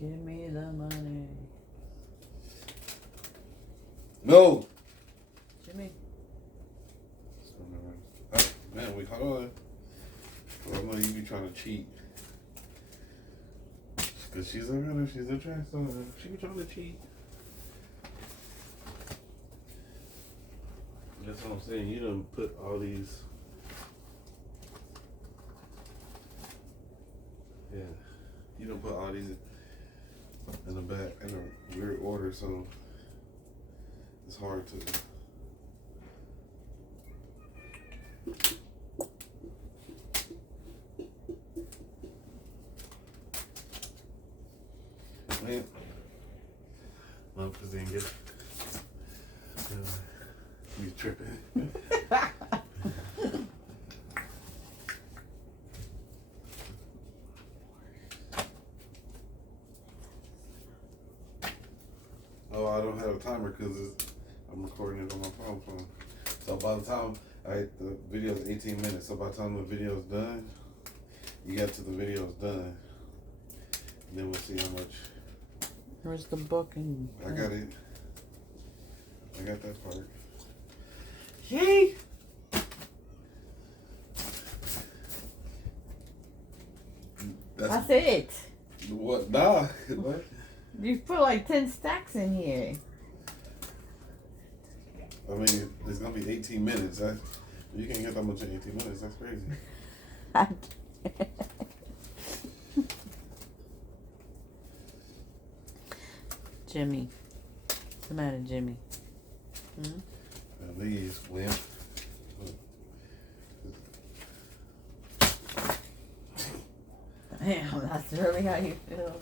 Give me the money. No. Jimmy. Man, we hold on. Well, I know you be trying to cheat. Cause she's a runner, she's a track star. She be trying to cheat. That's what I'm saying. You done put all these. Yeah. You done put all these in the back in a weird order, so it's hard to. Man, no, because they didn't get it. You tripping. Oh, I don't have a timer because I'm recording it on my phone. So by the time the video is 18 minutes. So by the time the video is done, you get to the video is done. And then we'll see how much. Where's the book? And I got it. I got that part. Yay! That's it. What? Nah. What? You put like 10 stacks in here. I mean, it's gonna be 18 minutes. You can't get that much in 18 minutes. That's crazy. Jimmy. What's the matter, Jimmy? These wimp. Damn, that's really how you feel.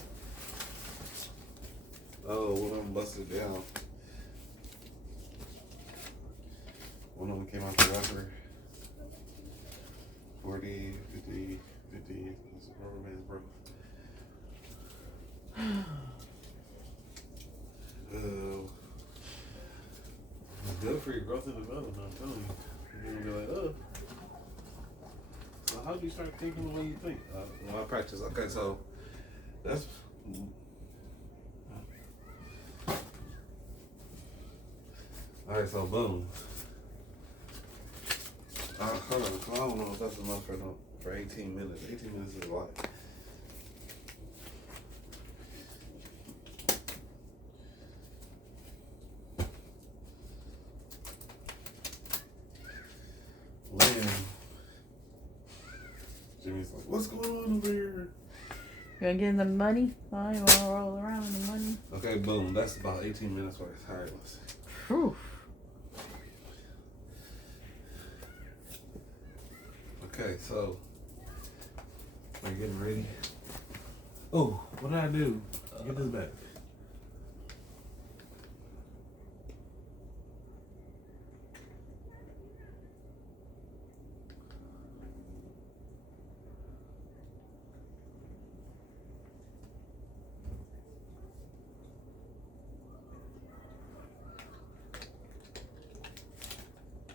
Oh, one of them busted down. One of them came out the wrapper. 40, 50, 50. This rubber band's broke. It's good for your growth and development, I'm telling you. You're going to be like, oh. So how do you start thinking the way you think? Well, I practice. Okay, so that's... Alright, so boom. Hold on, I don't know if that's enough for 18 minutes. 18 minutes is a lot. Jimmy's like, what's going on over here? You gonna get the money? Oh, you wanna roll around in the money? Okay, boom. That's about 18 minutes worth. All right, let's see. Whew. Okay, so are you getting ready? Oh, what did I do? Get this back.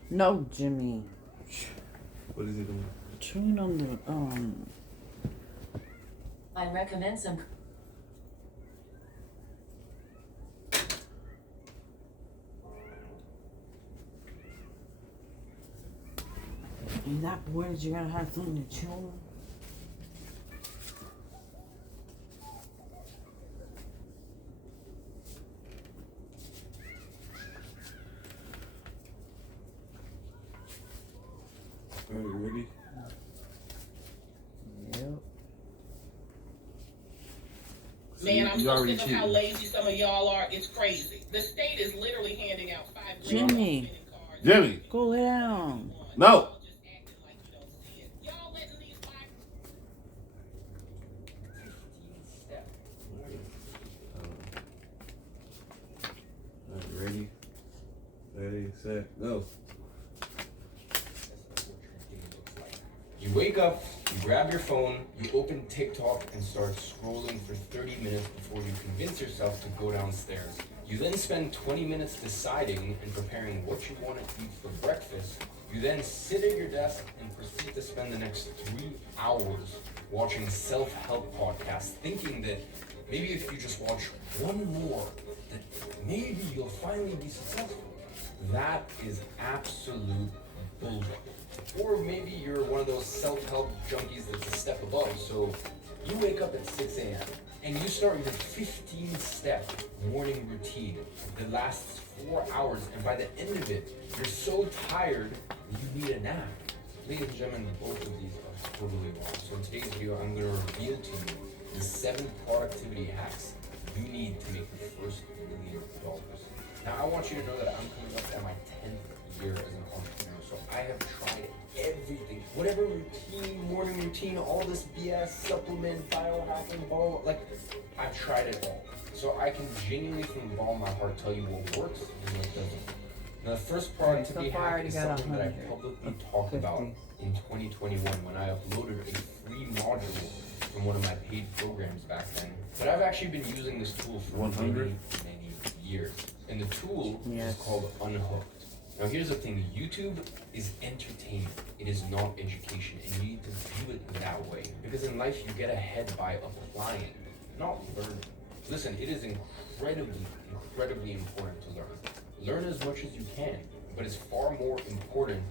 No, Jimmy. What is he doing? Chewing on the I recommend some. In that board, you gotta have something to chew on. Are you ready? Yep. Man, I'm so sick of how lazy some of y'all are. It's crazy. The state is literally handing out $5 grand Jimmy. cards. Jimmy. Go lay down. No. Just acting like you don't see it. Y'all letting these black Ready? Ready, set, go. You wake up, you grab your phone, you open TikTok and start scrolling for 30 minutes before you convince yourself to go downstairs. You then spend 20 minutes deciding and preparing what you want to eat for breakfast. You then sit at your desk and proceed to spend the next 3 hours watching self-help podcasts, thinking that Maybe if you just watch one more, then maybe you'll finally be successful. That is absolute bullshit. Or maybe you're one of those self-help junkies that's a step above. So you wake up at 6 a.m. and you start your 15-step morning routine that lasts 4 hours, and by the end of it, you're so tired you need a nap. Ladies and gentlemen, both of these are totally wrong. So in today's video, I'm going to reveal to you the 7 productivity hacks you need to make your first $1 million. Now, I want you to know that I'm coming up at my 10th year as an entrepreneur, so I have tried everything, whatever routine, morning routine, all this BS, supplement, biohacking, blah, like, I've tried it all. So I can genuinely, from the bottom of my heart, tell you what works and what doesn't. Now, the first productivity hack is something that I publicly talked about in 2021 when I uploaded a free module from one of my paid programs back then. But I've actually been using this tool for many years. And the tool is called Unhooked. Now here's the thing, YouTube is entertainment. It is not education, and you need to view it that way. Because in life, you get ahead by applying, not learning. Listen, it is incredibly important to learn. Learn as much as you can, but it's far more important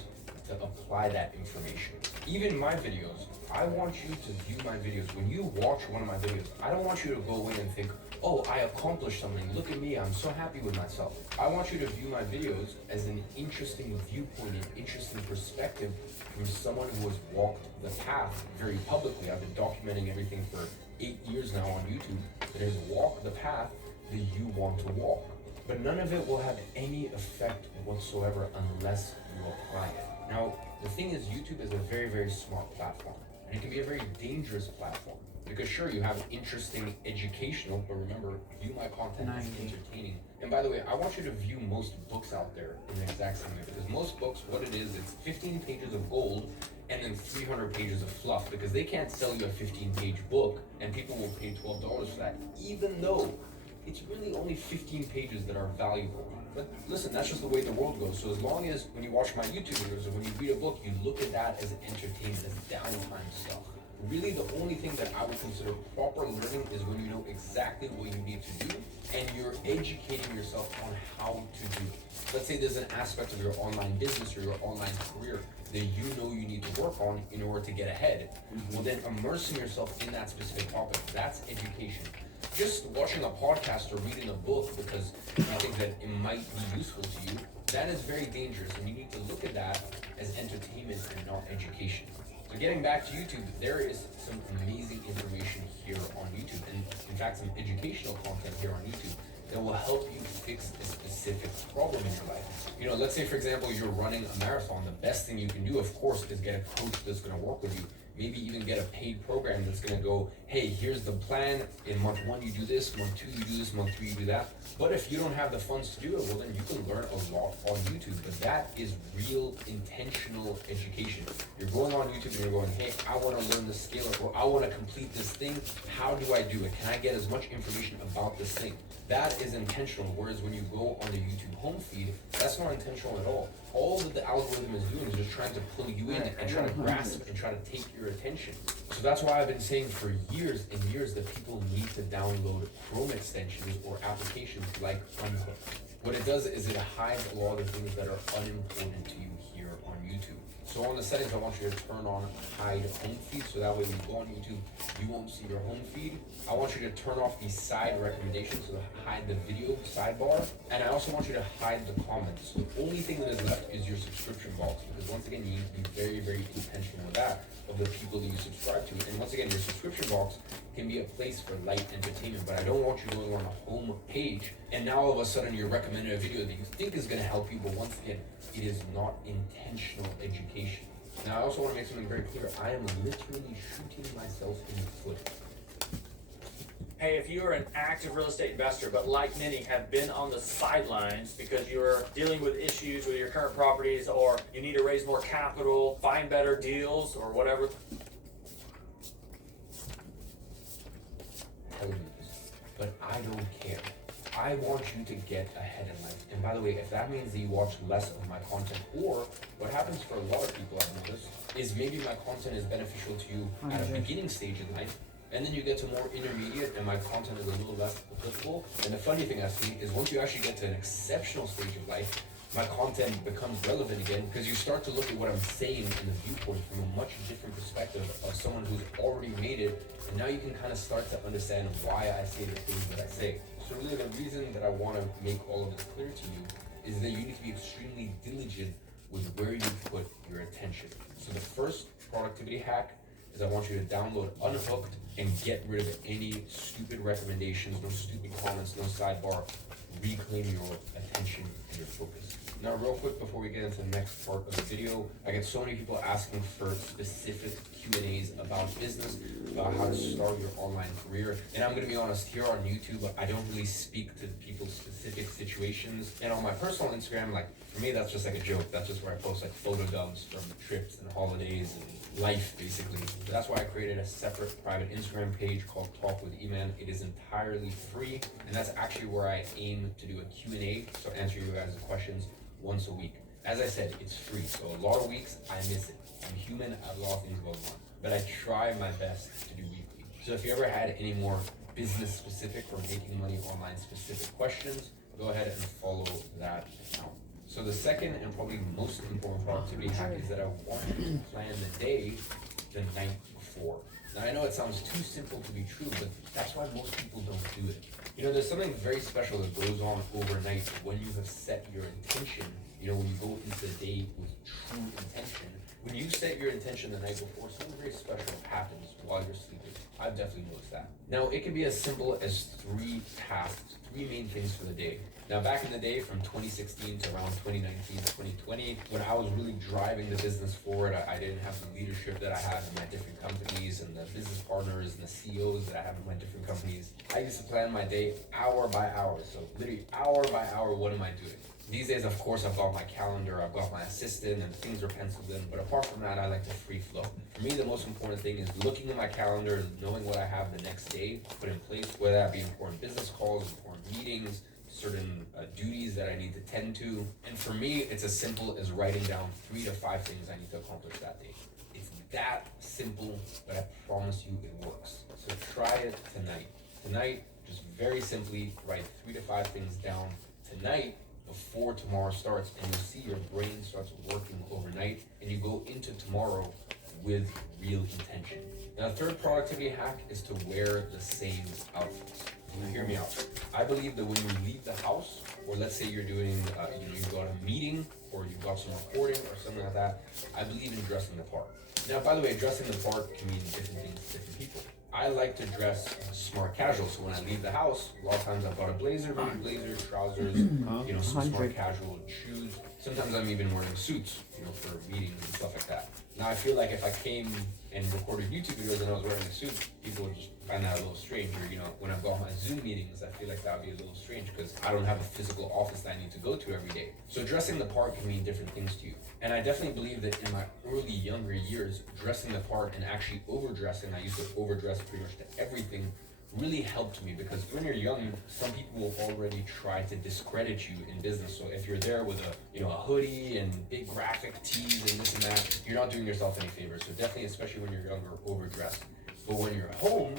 to apply that information. Even my videos, I want you to view my videos. When you watch one of my videos, I don't want you to go in and think, oh, I accomplished something, look at me, I'm so happy with myself. I want you to view my videos as an interesting viewpoint, an interesting perspective from someone who has walked the path very publicly. I've been documenting everything for 8 years now on YouTube that has walked the path that you want to walk. But none of it will have any effect whatsoever unless you apply it. Now, the thing is, YouTube is a very smart platform, and it can be a very dangerous platform. Because sure, you have interesting educational, but remember, view my content as entertaining. And by the way, I want you to view most books out there in the exact same way, because most books, what it is, it's 15 pages of gold and then 300 pages of fluff, because they can't sell you a 15-page book and people will pay $12 for that, even though it's really only 15 pages that are valuable. But listen, that's just the way the world goes. So as long as when you watch my YouTube videos or when you read a book, you look at that as entertainment, as downtime stuff. Really, the only thing that I would consider proper learning is when you know exactly what you need to do and you're educating yourself on how to do it. Let's say there's an aspect of your online business or your online career that you know you need to work on in order to get ahead. Well, then immersing yourself in that specific topic, that's education. Just watching a podcast or reading a book because you think that it might be useful to you, that is very dangerous, and you need to look at that as entertainment and not education. So getting back to YouTube, there is some amazing information here on YouTube, and in fact some educational content here on YouTube that will help you fix a specific problem in your life. You know, let's say for example you're running a marathon. The best thing you can do, of course, is get a coach that's going to work with you. Maybe even get a paid program that's going to go, hey, here's the plan. In month 1 you do this, month 2 you do this, month 3 you do that. But if you don't have the funds to do it, well then you can learn a lot on YouTube. But that is real intentional education. You're going on YouTube and you're going, hey, I want to learn this skill, or I want to complete this thing. How do I do it? Can I get as much information about this thing? That is intentional. Whereas when you go on the YouTube home feed, that's not intentional at all. All that the algorithm is doing is just trying to pull you in and try to grasp and try to take your attention. So that's why I've been saying for years and years that people need to download Chrome extensions or applications like Unhooked. What it does is it hides a lot of things that are unimportant to you here on YouTube. So on the settings, I want you to turn on hide home feed, so that way when you go on YouTube, you won't see your home feed. I want you to turn off the side recommendations, so hide the video sidebar. And I also want you to hide the comments. So the only thing that is left is your subscription box, because once again, you need to be very intentional with that, of the people that you subscribe to. And once again, your subscription box can be a place for light entertainment, but I don't want you going on a home page and now all of a sudden you're recommended a video that you think is going to help you, but once again, it is not intentional education. Now I also want to make something very clear. I am literally shooting myself in the foot. Hey, if you're an active real estate investor, but like many have been on the sidelines because you're dealing with issues with your current properties, or you need to raise more capital, find better deals, or whatever. Tell me this, but I don't care. I want you to get ahead in life. And by the way, if that means that you watch less of my content, or what happens for a lot of people I've noticed, is maybe my content is beneficial to you at a beginning stage in life, And then you get to more intermediate and my content is a little less applicable. And the funny thing I see is once you actually get to an exceptional stage of life, my content becomes relevant again because you start to look at what I'm saying in the viewpoint from a much different perspective of someone who's already made it. And now you can kind of start to understand why I say the things that I say. So really the reason that I want to make all of this clear to you is that you need to be extremely diligent with where you put your attention. So the first productivity hack is I want you to download Unhooked and get rid of any stupid recommendations, no stupid comments, no sidebar. Reclaim your attention and your focus. Now real quick before we get into the next part of the video, I get so many people asking for specific Q&As about business, about how to start your online career. And I'm gonna be honest, here on YouTube, I don't really speak to people's specific situations. And on my personal Instagram, like for me, that's just like a joke. That's just where I post like photo dumps from trips and holidays and life basically. So that's why I created a separate private Instagram page called Talk with E-Man. It is entirely free. And that's actually where I aim to do a Q&A. So answer you guys' questions once a week. As I said, it's free, so a lot of weeks I miss it. I'm human, I have a lot of things going on, but I try my best to do weekly. So if you ever had any more business specific or making money online specific questions, go ahead and follow that account. So the second and probably most important productivity hack is that I want you to plan the day the night before. Now I know it sounds too simple to be true, but that's why most people don't do it. You know, there's something very special that goes on overnight when you have set your intention. You know, when you go into the day with true intention. When you set your intention the night before, something very special happens while you're sleeping. I've definitely noticed that. Now, it can be as simple as 3 tasks, 3 main things for the day. Now, back in the day, from 2016 to around 2019, 2020, when I was really driving the business forward, I didn't have the leadership that I have in my different companies and the business partners and the CEOs that I have in my different companies. I used to plan my day hour by hour. So literally hour by hour, what am I doing? These days, of course, I've got my calendar, I've got my assistant, and things are penciled in. But apart from that, I like to free flow. For me, the most important thing is looking at my calendar, knowing what I have the next day put in place, whether that be important business calls, important meetings, certain duties that I need to tend to. And for me, it's as simple as writing down 3 to 5 things I need to accomplish that day. It's that simple, but I promise you it works. So try it tonight. Tonight, just very simply write 3 to 5 things down tonight before tomorrow starts, and you'll see your brain starts working overnight, and you go into tomorrow with real intention. Now, the third productivity hack is to wear the same outfits. Now, hear me out. I believe that when you leave the house, or let's say you're doing, you've got a meeting, or you've got some recording, or something like that, I believe in dressing the part. Now, by the way, dressing the part can mean different things to different people. I like to dress smart casual, so when I leave the house, a lot of times I've got a blazer, trousers, some smart casual shoes. Sometimes I'm even wearing suits, for meetings and stuff like that. Now I feel like if I came and recorded YouTube videos and I was wearing a suit, people would just find that a little strange. Or, when I've got my Zoom meetings, I feel like that would be a little strange because I don't have a physical office that I need to go to every day. So dressing the part can mean different things to you. And I definitely believe that in my early younger years, dressing the part and actually overdressing, I used to overdress pretty much to everything, really helped me because when you're young, some people will already try to discredit you in business. So if you're there with a hoodie and big graphic tees and this and that, you're not doing yourself any favors. So definitely, especially when you're younger, overdress. But when you're home,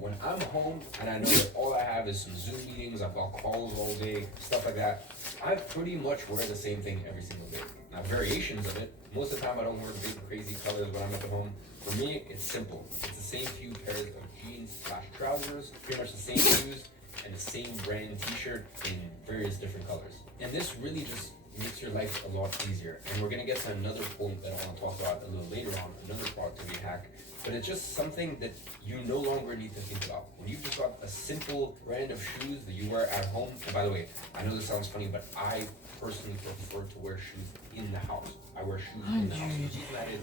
when I'm home and I know that all I have is some Zoom meetings, I've got calls all day, stuff like that, I pretty much wear the same thing every single day. Now, variations of it, most of the time I don't wear big crazy colors when I'm at home. For me, it's simple. It's the same few pairs of jeans/trousers, pretty much the same shoes, and the same brand t-shirt in various different colors. And this really just makes your life a lot easier. And we're gonna get to another point that I wanna talk about a little later on, another productivity hack. But it's just something that you no longer need to think about. When you've just got a simple brand of shoes that you wear at home, and by the way, I know this sounds funny, but I personally prefer to wear shoes in the house. I wear shoes in the house. The reason that is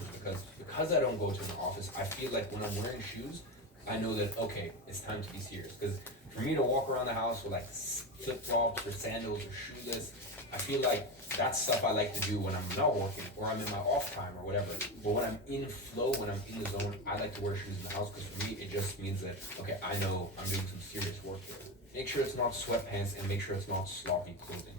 because I don't go to an office, I feel like when I'm wearing shoes, I know that, okay, it's time to be serious. Because for me to walk around the house with like flip-flops or sandals or shoeless, I feel like that's stuff I like to do when I'm not working or I'm in my off time or whatever. But when I'm in flow, when I'm in the zone, I like to wear shoes in the house because for me, it just means that, okay, I know I'm doing some serious work here. Make sure it's not sweatpants and make sure it's not sloppy clothing.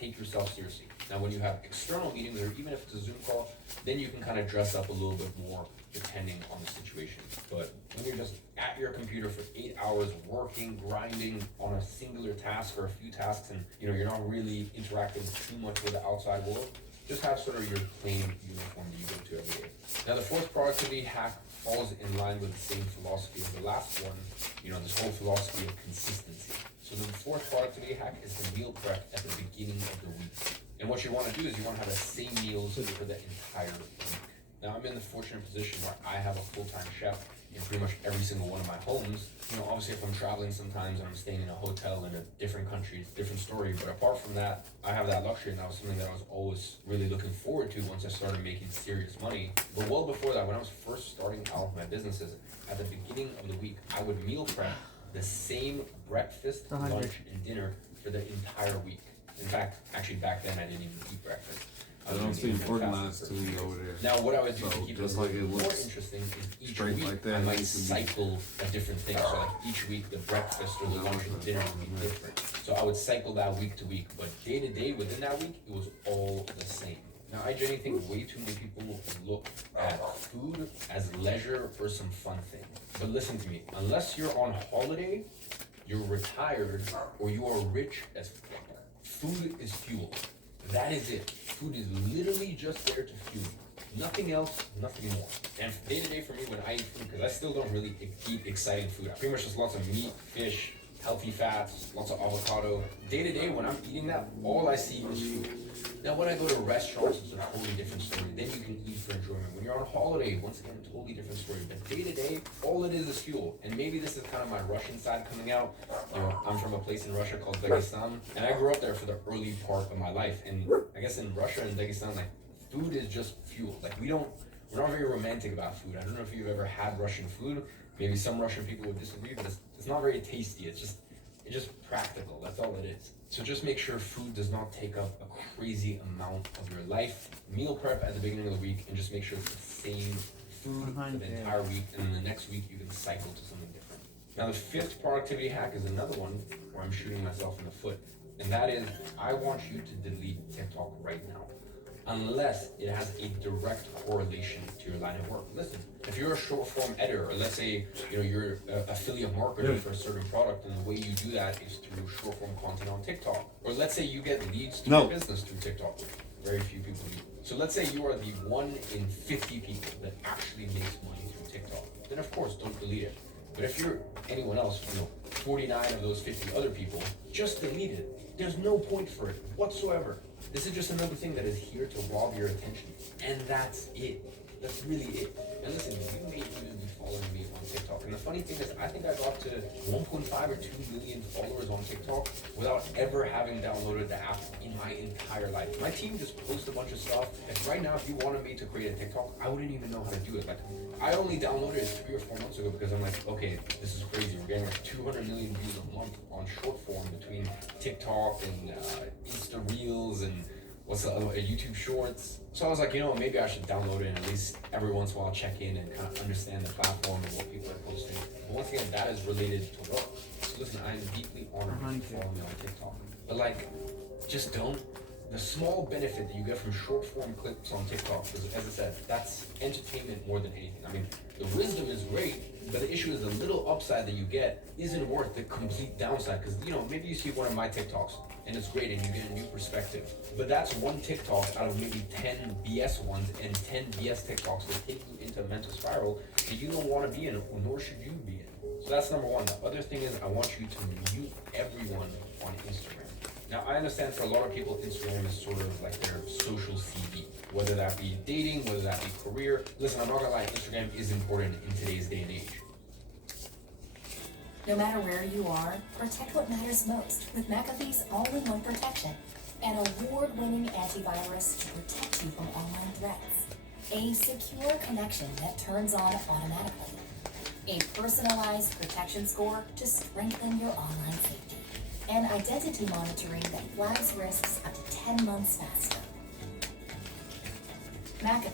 Take yourself seriously. Now, when you have external meetings or even if it's a Zoom call, then you can kind of dress up a little bit more depending on the situation. But when you're just at your computer, computer for 8 hours working, grinding on a singular task or a few tasks, and you're not really interacting too much with the outside world, just have sort of your plain uniform that you go to every day. Now the fourth productivity hack falls in line with the same philosophy as the last one, this whole philosophy of consistency. So the fourth productivity hack is the meal prep at the beginning of the week. And what you want to do is you want to have the same meals for the entire week. Now I'm in the fortunate position where I have a full-time chef in pretty much every single one of my homes. Obviously if I'm traveling sometimes and I'm staying in a hotel in a different country, it's a different story. But apart from that, I have that luxury, and that was something that I was always really looking forward to once I started making serious money. But well before that, when I was first starting out my businesses, at the beginning of the week, I would meal prep the same breakfast, lunch, and dinner for the entire week. In fact, actually back then I didn't even eat breakfast. I don't seem organized to me over there. Now what I would do to keep just it like it more looks interesting is each straight week like that, I might it used to be. cycle a different thing. So like each week the breakfast or the lunch and dinner would be different. So I would cycle that week to week, but day to day within that week it was all the same. Now I genuinely think way too many people look at food as leisure or some fun thing. But listen to me, unless you're on holiday, you're retired, or you are rich as fuck, food is fuel. That is it. Food is literally just there to fuel you. Nothing else, nothing more. And day to day for me when I eat food, because I still don't really eat exciting food. I pretty much just lots of meat, fish, healthy fats, lots of avocado. Day to day when I'm eating that, all I see is food. Now when I go to restaurants, it's a totally different story. Then you can eat for enjoyment. When you're on holiday, once again, totally different story. But day to day, all it is fuel. And maybe this is kind of my Russian side coming out. I'm from a place in Russia called Dagestan, and I grew up there for the early part of my life. And I guess in Russia and Dagestan, like food is just fuel. Like we're not very romantic about food. I don't know if you've ever had Russian food. Maybe some Russian people would disagree, but it's not very tasty. It's just practical. That's all it is. So just make sure food does not take up a crazy amount of your life. Meal prep at the beginning of the week, and just make sure it's the same food for the entire week, and then the next week you can cycle to something different. Now the fifth productivity hack is another one where I'm shooting myself in the foot, and that is I want you to delete TikTok right now, unless it has a direct correlation to your line of work. Listen, if you're a short form editor, or let's say you're an affiliate marketer for a certain product, and the way you do that is through short form content on TikTok, or let's say you get leads to your business through TikTok, which very few people do. So let's say you are the 1 in 50 people that actually makes money through TikTok, then of course don't delete it. But if you're anyone else, 49 of those 50 other people, just delete it. There's no point for it whatsoever. This is just another thing that is here to rob your attention. And that's it. That's really it. And listen, you may even be following me on TikTok. And the funny thing is, I think I got to 1.5 or 2 million followers on TikTok without ever having downloaded the app in my entire life. My team just posts a bunch of stuff. And right now, if you wanted me to create a TikTok, I wouldn't even know how to do it. Like, I only downloaded it 3 or 4 months ago because I'm like, okay, this is crazy. We're getting like 200 million views a month on short form between TikTok and Insta Reels and what's the other, YouTube Shorts. So I was like, maybe I should download it and at least every once in a while check in and kind of understand the platform and what people are posting. But once again, that is related to work. So listen, I am deeply honored to follow me on TikTok. But just don't. The small benefit that you get from short form clips on TikTok is, as I said, that's entertainment more than anything. I mean, the wisdom is great, but the issue is the little upside that you get isn't worth the complete downside. Because, maybe you see one of my TikToks and it's great and you get a new perspective. But that's one TikTok out of maybe 10 BS ones and 10 BS TikToks that take you into a mental spiral that you don't want to be in, nor should you be in. So that's number one. The other thing is I want you to mute everyone on Instagram. Now, I understand for a lot of people, Instagram is sort of like their social CV, whether that be dating, whether that be career. Listen, I'm not gonna lie, Instagram is important in today's day and age. No matter where you are, protect what matters most with McAfee's all-in-one protection, an award-winning antivirus to protect you from online threats, a secure connection that turns on automatically, a personalized protection score to strengthen your online safety, and identity monitoring that flags risks up to 10 months faster. McAfee,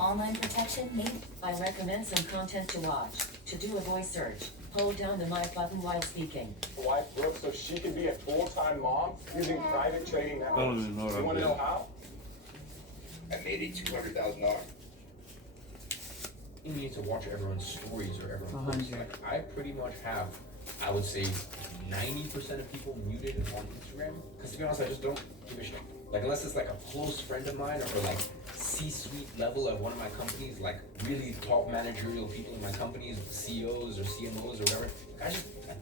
online protection made. I recommend some content to watch. To do a voice search, hold down the mic button while speaking. Wife Brooke so she could be a full-time mom using private trading networks. don't even know what You I'm want to know doing. how? I made $200,000. you need to watch everyone's stories or everyone's posts. 100. Like, I pretty much have, I would say, 90% of people muted on Instagram. Because to be honest, I just don't give a shit. Like, unless it's like a close friend of mine or like C-suite level of one of my companies, like really top managerial people in my companies, CEOs or CMOs or whatever, I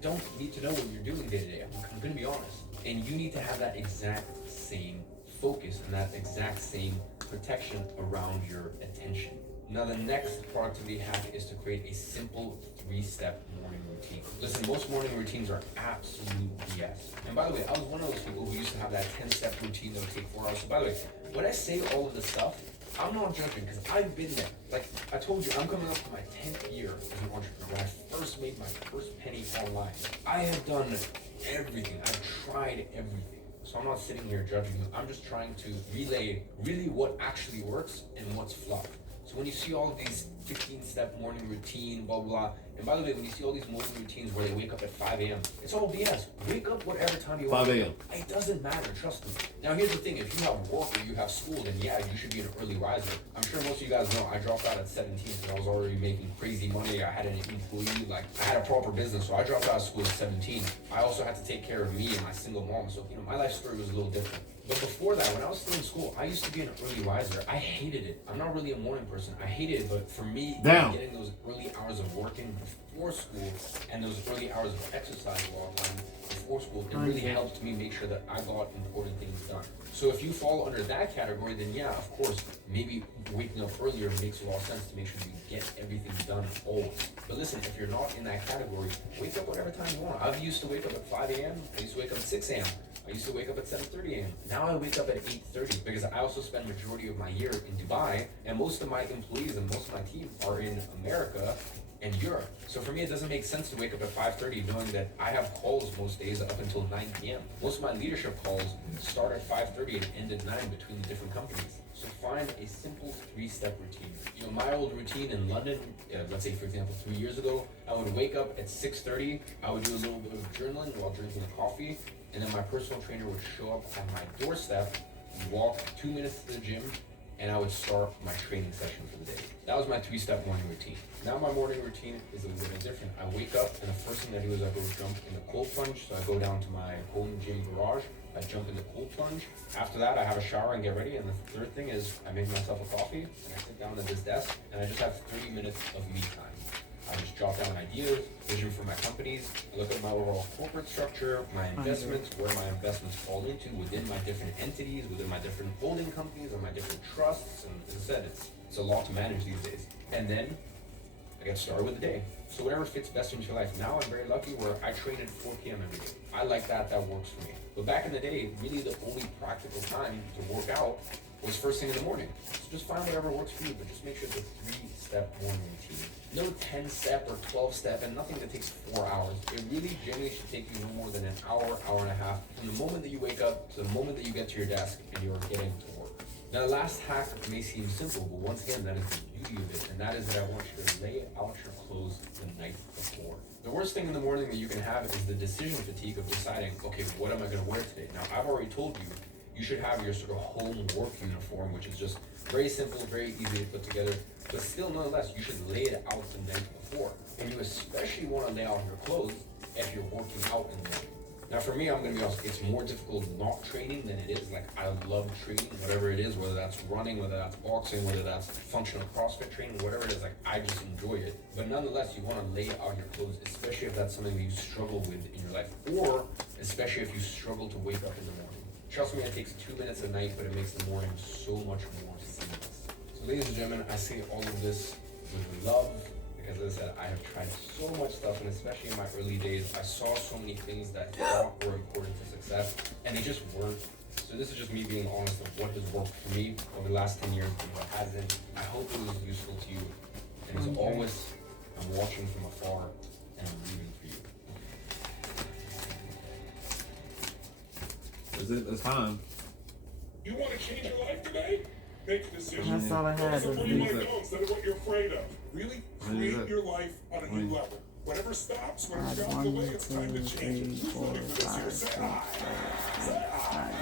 don't need to know what you're doing day to day. I'm gonna be honest. And you need to have that exact same focus and that exact same protection around your attention. Now, the next productivity hack is to create a simple 3-step morning routine. Listen, most morning routines are absolute BS. And by the way, I was one of those people who used to have that 10-step routine that would take 4 hours. So by the way, when I say all of this stuff, I'm not judging because I've been there. Like I told you, I'm coming up to my 10th year as an entrepreneur. When I first made my first penny online, I have done everything. I've tried everything. So I'm not sitting here judging you. I'm just trying to relay really what actually works and what's flawed. So when you see all of these 15-step morning routine, blah, blah, blah, and by the way, when you see all these morning routines where they wake up at 5 a.m., it's all BS. Wake up whatever time you want. 5 a.m. It doesn't matter, trust me. Now here's the thing, if you have work or you have school, then yeah, you should be an early riser. I'm sure most of you guys know I dropped out at 17, so I was already making crazy money. I had an employee, like I had a proper business, so I dropped out of school at 17. I also had to take care of me and my single mom, so my life story was a little different. But before that, when I was still in school, I used to be an early riser. I hated it. I'm not really a morning person. I hated it, but for me, getting those early hours of working before school and those early hours of exercise while I'm before school, it really helped me make sure that I got important things done. So if you fall under that category, then yeah, of course, maybe waking up earlier makes a lot of sense to make sure you get everything done always. But listen, if you're not in that category, wake up whatever time you want. I used to wake up at 5 a.m. I used to wake up at 6 a.m. I used to wake up at 7:30 a.m. Now I wake up at 8:30 because I also spend majority of my year in Dubai, and most of my employees and most of my team are in America and Europe. So for me, it doesn't make sense to wake up at 5:30 knowing that I have calls most days up until 9 p.m. Most of my leadership calls start at 5:30 and end at 9 between the different companies. So find a simple 3-step routine. My old routine in London, let's say for example 3 years ago, I would wake up at 6:30, I would do a little bit of journaling while drinking a coffee, and then my personal trainer would show up at my doorstep, walk 2 minutes to the gym, and I would start my training session for the day. That was my 3-step morning routine. Now my morning routine is a little bit different. I wake up and the first thing I do is I go jump in the cold plunge. So I go down to my home gym garage, I jump in the cold plunge. After that, I have a shower and get ready. And the third thing is I make myself a coffee and I sit down at this desk and I just have 30 minutes of me time. I just jot down ideas, vision for my companies. I look at my overall corporate structure, my investments, where my investments fall into within my different entities, within my different holding companies or my different trusts. And as I said, it's a lot to manage these days. And then I get started with the day. So whatever fits best into your life. Now I'm very lucky where I train at 4 p.m. every day. I like that works for me. But back in the day, really the only practical time to work out was first thing in the morning. So just find whatever works for you, but just make sure it's a 3-step morning routine. No 10-step or 12-step and nothing that takes 4 hours. It really generally should take you no more than an hour, hour and a half from the moment that you wake up to the moment that you get to your desk and you're getting to work. Now the last hack may seem simple, but once again, that is the beauty of it, and that is that I want you to lay out your clothes the night before. The worst thing in the morning that you can have is the decision fatigue of deciding, okay, what am I going to wear today? Now, I've already told you, you should have your sort of home work uniform, which is just very simple, very easy to put together, but still, nonetheless, you should lay it out the night before. And you especially want to lay out your clothes if you're working out in the morning. Now for me, I'm going to be honest, it's more difficult not training than it is. Like, I love training, whatever it is, whether that's running, whether that's boxing, whether that's functional CrossFit training, whatever it is, like, I just enjoy it. But nonetheless, you want to lay out your clothes, especially if that's something that you struggle with in your life, or especially if you struggle to wake up in the morning. Trust me, it takes 2 minutes a night, but it makes the morning so much more seamless. So ladies and gentlemen, I say all of this with love. As I said, I have tried so much stuff, and especially in my early days, I saw so many things that I thought were important to success, and they just weren't. So this is just me being honest of what has worked for me over the last 10 years and what hasn't. I hope it was useful to you. And as always, I'm watching from afar, and I'm rooting for you. Is it? It's time. You want to change your life today? Make a decision. That's all I had was Focus on where you want to these. go instead of what you're afraid of. Really create your life on a new level. Whatever stops, whatever drops away, it's time to change it. Who's ready for this here? Say hi. Say hi.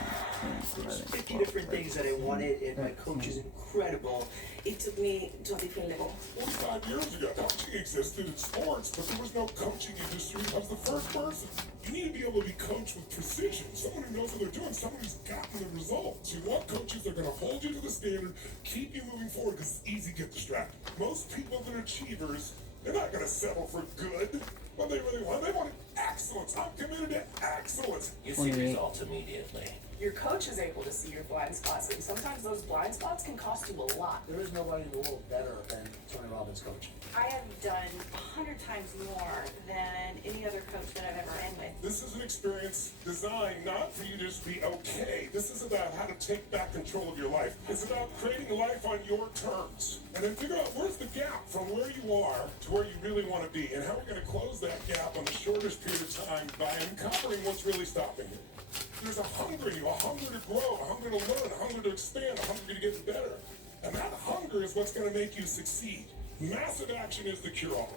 There's 50 different things that I wanted, and my coach is incredible. It took me to a different level. 45 years ago, coaching existed in sports, but there was no coaching industry. I was the first person. You need to be able to be coached with precision, someone who knows what they're doing, someone who's gotten the results. You want coaches that are going to hold you to the standard, keep you moving forward, because it's easy to get distracted. Most people that are achievers, they're not going to settle for good. What they really want, they want excellence. I'm committed to excellence. You see results immediately. Your coach is able to see your blind spots, and sometimes those blind spots can cost you a lot. There is nobody in the world better than Tony Robbins' coach. I have done 100 times more than any other coach that I've ever been with. This is an experience designed not for you to just be okay. This is about how to take back control of your life. It's about creating a life on your terms. And then figure out where's the gap from where you are to where you really want to be, and how we're going to close that gap on the shortest period of time by uncovering what's really stopping you. There's a hunger in you, a hunger to grow, a hunger to learn, a hunger to expand, a hunger to get better. And that hunger is what's going to make you succeed. Massive action is the cure-all.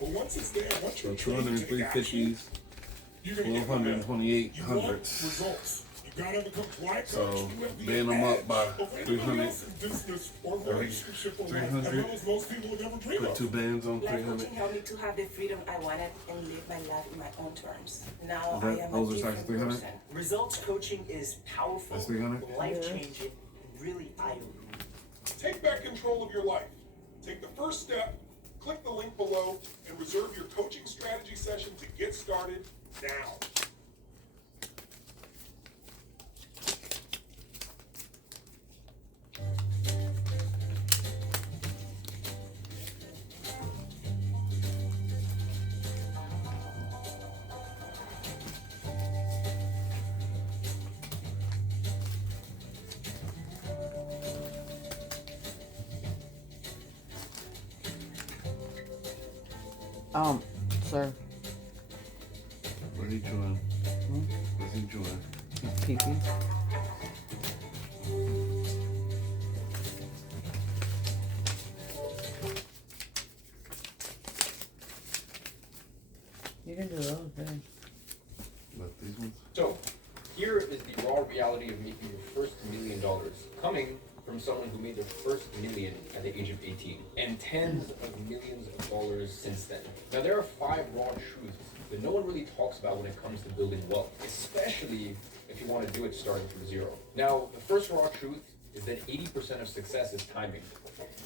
But once it's there, once you're So 203 50s, you're going to get 428 You want hundreds. results. You got to become why So, coach. You have the band them up edge by over anybody 300, else in business or relationship or life, 300. as well as most people would never dream Put of. 2 bands on Life 300. coaching helped me to have the freedom I wanted and live my life in my own terms. Now Is I that- am those a are size different 300? person. Results coaching is powerful, That's 300? life-changing, really eye-opening. Take back control of your life. Take the first step, click the link below, and reserve your coaching strategy session to get started now. Sir, What are you doing? What's he doing? pee-pee. You can do those, babe. Like these ones? So, here is the raw reality of making your first $1 million, coming from someone who made their first million at the age of 18, and tens of millions of dollars since then. Now, there are 5 raw truths that no one really talks about when it comes to building wealth, especially if you want to do it starting from zero. Now, the first raw truth is that 80% of success is timing.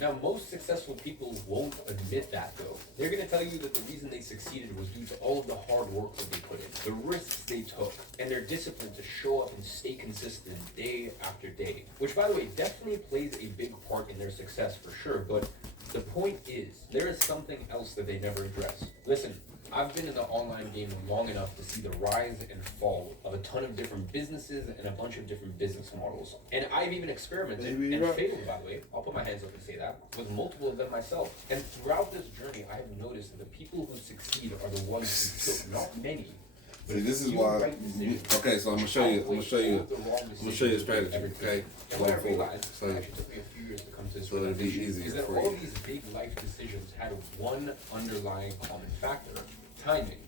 Now, most successful people won't admit that, though. They're going to tell you that the reason they succeeded was due to all of the hard work that they put in, the risks they took, and their discipline to show up and stay consistent day after day. Which, by the way, definitely plays a big part in their success for sure, but the point is, there is something else that they never address. Listen, I've been in the online game long enough to see the rise and fall of a ton of different businesses and a bunch of different business models. And I've even experimented, Maybe and right. failed, by the way, I'll put my hands up and say that, with multiple of them myself. And throughout this journey, I have noticed that the people who succeed are the ones who took not many, See, this is few why. right decisions. Okay, so I'm gonna show you. I'm gonna show you. I'm gonna show you a strategy. Okay, And what I going forward. realized, So, it actually took me a few years to come to this so it'll be realization, easier is that for all you. of these big life decisions had one underlying common factor: timing.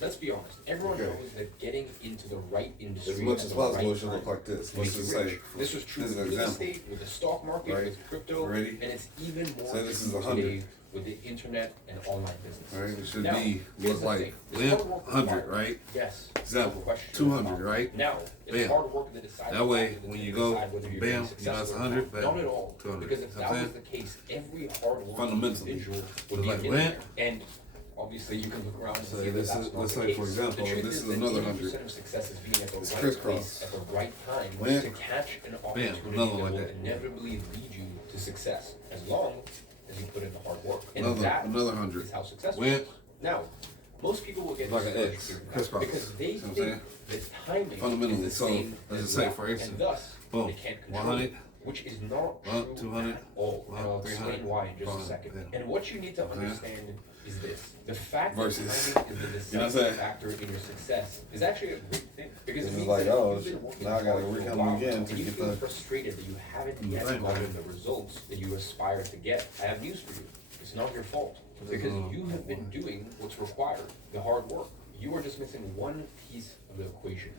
Let's be honest. Everyone Okay. knows that getting into the right industry as much at as the possible, right it should look time like this. makes Let's you just rich. say. This was true This with is an real example. estate, with the stock market, Right. with crypto, Ready? and it's even more Say this true is 100. today with the internet and online business. Right, it should Now, be here's look the like thing. It's limp hard work 100, required. right? Yes. Example, Question 200, mark. right? Now, it's Bam. hard work to decide. That way, rather than when to you go, decide whether you're bam, being you know it's successful or 100, not. bam, Not at all. 200. Because if You know what that I'm was the case, every hard working Fundamentally, individual it's would be a like millionaire. lamp. And obviously, you can look around and So see that this that's is- not let's the say, case. for example, The truth this is is that another 80% 100. of success is being at the It's right crisscross. place at the right time Lamp. to catch an Bam, opportunity that another like will that. inevitably lead you to success, as long as you put in the hard work. And Another that another 100. is how success Went. works. Now, most people will get Like an discouraged X, here crisscross. because they See what I'm think that timing Fundamentally, is the so, same let's as just say, luck, for instance, and thus boom, they can't control 100, it, which is not well, true 200, at all. well, And I'll 300, explain why in just a fine, second. yeah. And what you need to Okay. understand is this: the fact Versus, that timing is the you know what I'm decisive saying? factor in your success is actually a great thing because It's it means like, that oh, you've been working now I gotta hard for a recount while again and to you get feel the- frustrated that you haven't the yet right gotten one. the results that you aspire to get. I have news for you: it's not your fault because you have been doing what's required, the hard work. You are just missing one piece of the equation: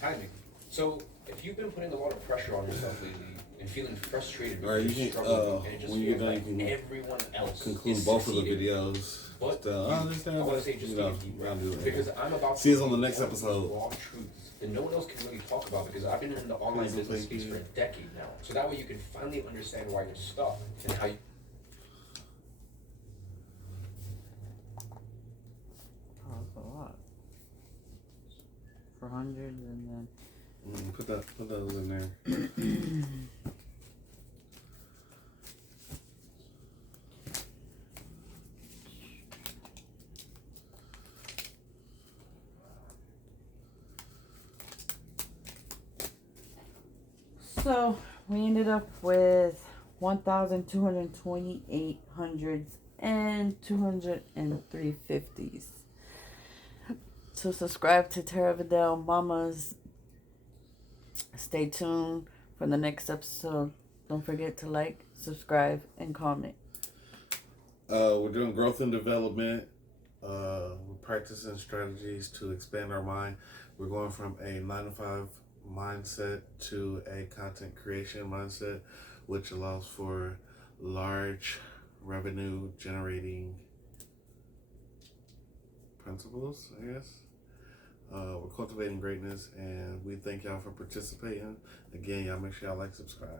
timing. So, if you've been putting a lot of pressure on yourself lately and feeling frustrated All right, because you you're can, struggling, and it just when you feels get done, like you can everyone else conclude is both of the succeeding. videos. But I understand. I want to say just you take know, a deep I'll breath, do that. because I'm about to See us on the reveal next one of these episode. raw truths that no one else can really talk about, because I've been in the online Please, business thank space you. for a decade now. So that way you can finally understand why you're stuck and how you. Oh, that's a lot. For hundreds and then. Put those in there. So we ended up with 1,228 hundreds and 203 50s. So subscribe to Tara Vidal Mamas. Stay tuned for the next episode. Don't forget to like, subscribe, and comment. We're doing growth and development. We're practicing strategies to expand our mind. We're going from a 9-to-5 mindset to a content creation mindset, which allows for large revenue generating principles, I guess. We're cultivating greatness, and we thank y'all for participating. Again, y'all make sure y'all like, subscribe.